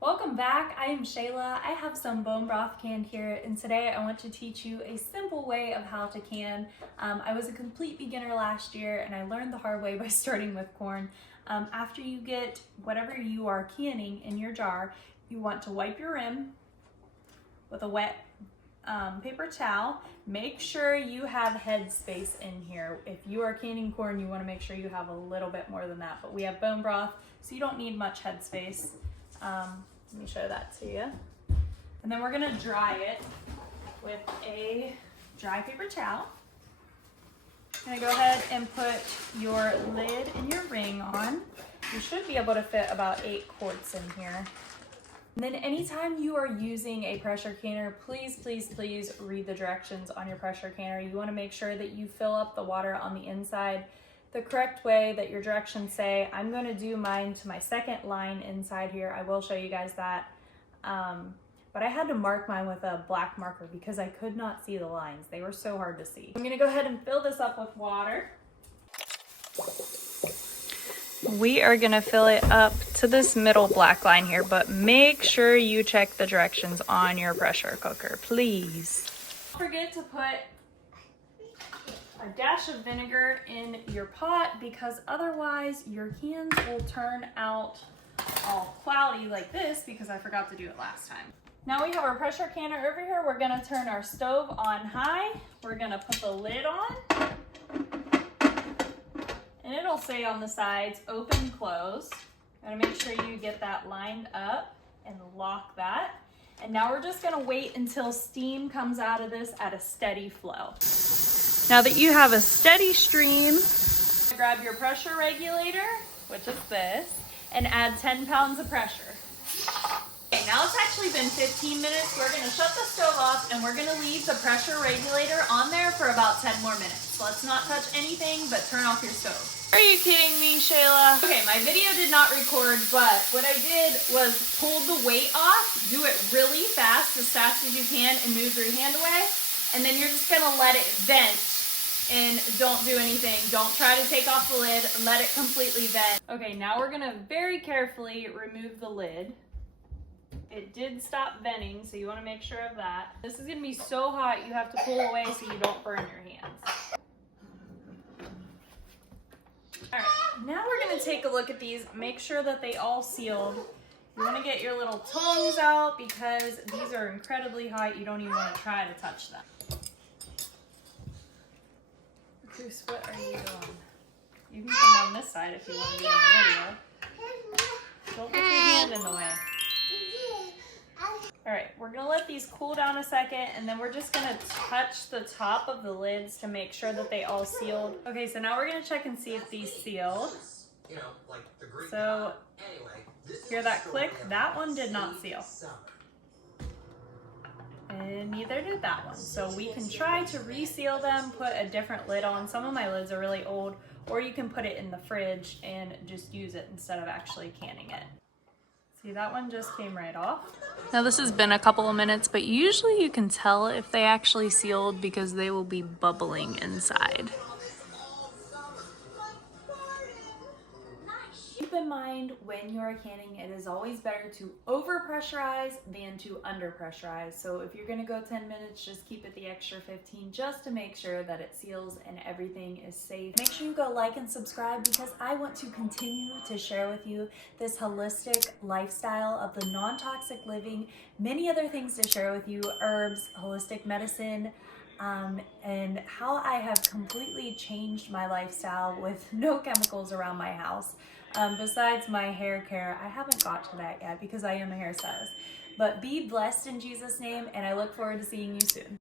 Welcome back. I am Shayla. I have some bone broth canned here, and today I want to teach you a simple way of how to can. I was a complete beginner last year, and I learned the hard way by starting with corn. After you get whatever you are canning in your jar, you want to wipe your rim with a wet paper towel. Make sure you have head space in here. If you are canning corn, you want to make sure you have a little bit more than that, but we have bone broth, so you don't need much head space. Let me show that to you. And then we're gonna dry it with a dry paper towel. I'm gonna go ahead and put your lid and your ring on. You should be able to fit about 8 quarts in here. And then anytime you are using a pressure canner, please read the directions on your pressure canner. You wanna make sure that you fill up the water on the inside the correct way that your directions say. I'm going to do mine to my second line inside here. I will show you guys that. But I had to mark mine with a black marker because I could not see the lines. They were so hard to see. I'm going to go ahead and fill this up with water. We are going to fill it up to this middle black line here, but make sure you check the directions on your pressure cooker, please. Don't forget to put a dash of vinegar in your pot, because otherwise your cans will turn out all cloudy like this because I forgot to do it last time. Now we have our pressure canner over here. We're gonna turn our stove on high. We're gonna put the lid on, and it'll say on the sides, open, close. Gotta make sure you get that lined up and lock that. And now we're just gonna wait until steam comes out of this at a steady flow. Now that you have a steady stream, grab your pressure regulator, which is this, and add 10 pounds of pressure. Okay, now it's actually been 15 minutes. We're gonna shut the stove off and we're gonna leave the pressure regulator on there for about 10 more minutes. Let's not touch anything, but turn off your stove. Are you kidding me, Shayla? Okay, my video did not record, but what I did was pull the weight off, do it really fast as you can, and move your hand away. And then you're just gonna let it vent. And don't do anything. Don't try to take off the lid. Let it completely vent. Okay, now we're gonna very carefully remove the lid. It did stop venting, so you wanna make sure of that. This is gonna be so hot, you have to pull away so you don't burn your hands. All right, now we're gonna take a look at these. Make sure that they all sealed. You wanna get your little tongs out because these are incredibly hot. You don't even wanna try to touch them. Bruce, what are you doing? You can come on this side if you want to be in the video. Don't put your hand in the way. Alright, we're going to let these cool down a second, and then we're just going to touch the top of the lids to make sure that they all sealed. Okay, so now we're going to check and see if these sealed. So, hear that click? That one did not seal. And neither did that one. So we can try to reseal them, put a different lid on. Some of my lids are really old, or you can put it in the fridge and just use it instead of actually canning it. See, that one just came right off. Now this has been a couple of minutes, but usually you can tell if they actually sealed because they will be bubbling inside. Keep in mind when you're canning, it is always better to over pressurize than to under pressurize. So if you're gonna go 10 minutes, just keep it the extra 15 just to make sure that it seals and everything is safe. Make sure you go like and subscribe because I want to continue to share with you this holistic lifestyle of the non-toxic living, many other things to share with you, herbs, holistic medicine, and how I have completely changed my lifestyle with no chemicals around my house. Besides my hair care, I haven't got to that yet because I am a hairstylist. But be blessed in Jesus' name, and I look forward to seeing you soon.